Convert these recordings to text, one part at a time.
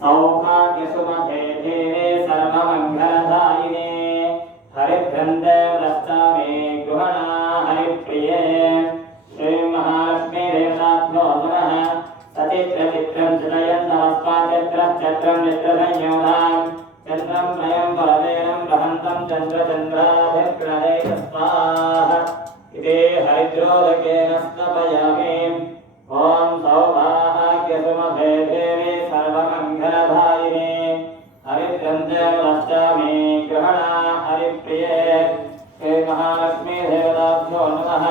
सौभाग्यसुमते देवे सर्वमङ्गलदायिने हरिभ्रन्ते व्रष्टामे गृहणा हरिप्रिये श्रीमहालक्ष्मी देवताभ्यो नमः सचित्रचित्रं चित्रयन् नमस्पाचत्रश्चत्रं नित्रसंयोगाम् चन्द्रं भयं वरदेनं वहन्तं चन्द्रचन्द्राभिर्ग्रहैः स्वाहा इति हरिद्रोदकेन स्नपयामि ॐ सौभाग्यसुमते देवी सर्वमङ्गलदायिने हरिभ्रन्ते व्रष्टामे गृहणा हरिप्रिये श्रीमहालक्ष्मी देवताभ्यो नमः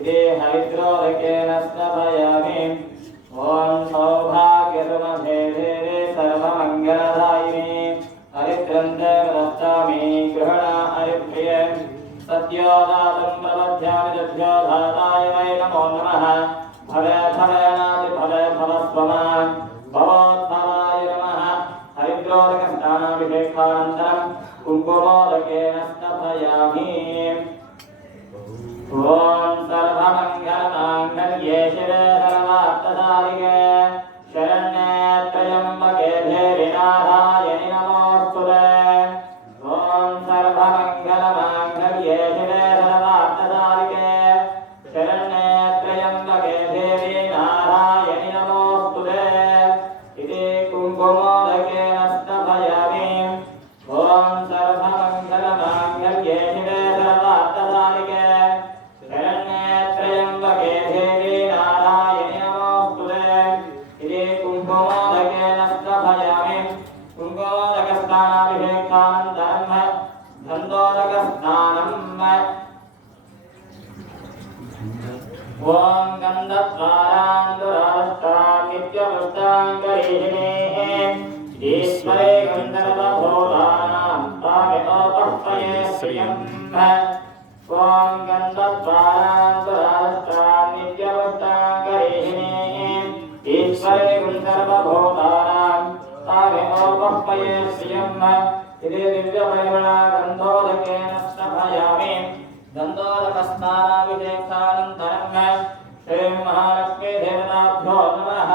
इति हरिद्रोदकेन स्नपयामि ॐ सौभाग्यसुमते देवी सर्वमङ्गलदायिने हरिभ्रन्ते व्रष्टामे गृहणा हरिप्रिये सत्योदातं प्रपद्यामि तभ्यो धाताय वै नमो नमः भवे भवेनाति भवे भवस्वमान् भवोद्भवाय नमः हरिद्रोदकस्नानाभिषेकानन्तरं कुङ्कुमोदकेन स्नपयामि ॐ सर्वमङ्गलमाङ्गल्ये शिवे सर्वार्थसाधिके शरण्ये त्र्यम्बके देवी नारायणि नमोऽस्तुते ॐ सर्वमङ्गलमाङ्गल्ये शिवे सर्वार्थसाधिके शरण्ये त्र्यम्बके देवी नारायणि नमोऽस्तुते इति कुङ्कुमोदकेन स्नपयामि ॐ सर्वमङ्गलमाङ्गल्ये शिवे सर्वार्थसाधिके शरण्ये त्र्यम्बके देवी नारायणि नमोऽस्तुते इति कुङ्कुमोदकेन स्नपयामि कुङ्कुमोदकस्नानाभिषेकानन्तरं गन्धोदकस्नानम् ॐ गन्धद्वारान्दुरास्तां नित्यपुष्टाङ्गरीहिणे ईश्वरे गन्धर्वभूतानां तामितोपह्वये श्रियम् ॐ गन्धद्वारान्दुरास्तां नित्यपुष्टाङ्गरीहिणे ईश्वरे गन्धर्वभूतानां तामितोपह्वये श्रियम् इति दिव्यपरिमला गन्धोदकेन स्नपयामि गन्धोदकस्नानाभिषेकानन्तरं श्रीमहालक्ष्मी देवताभ्यो नमः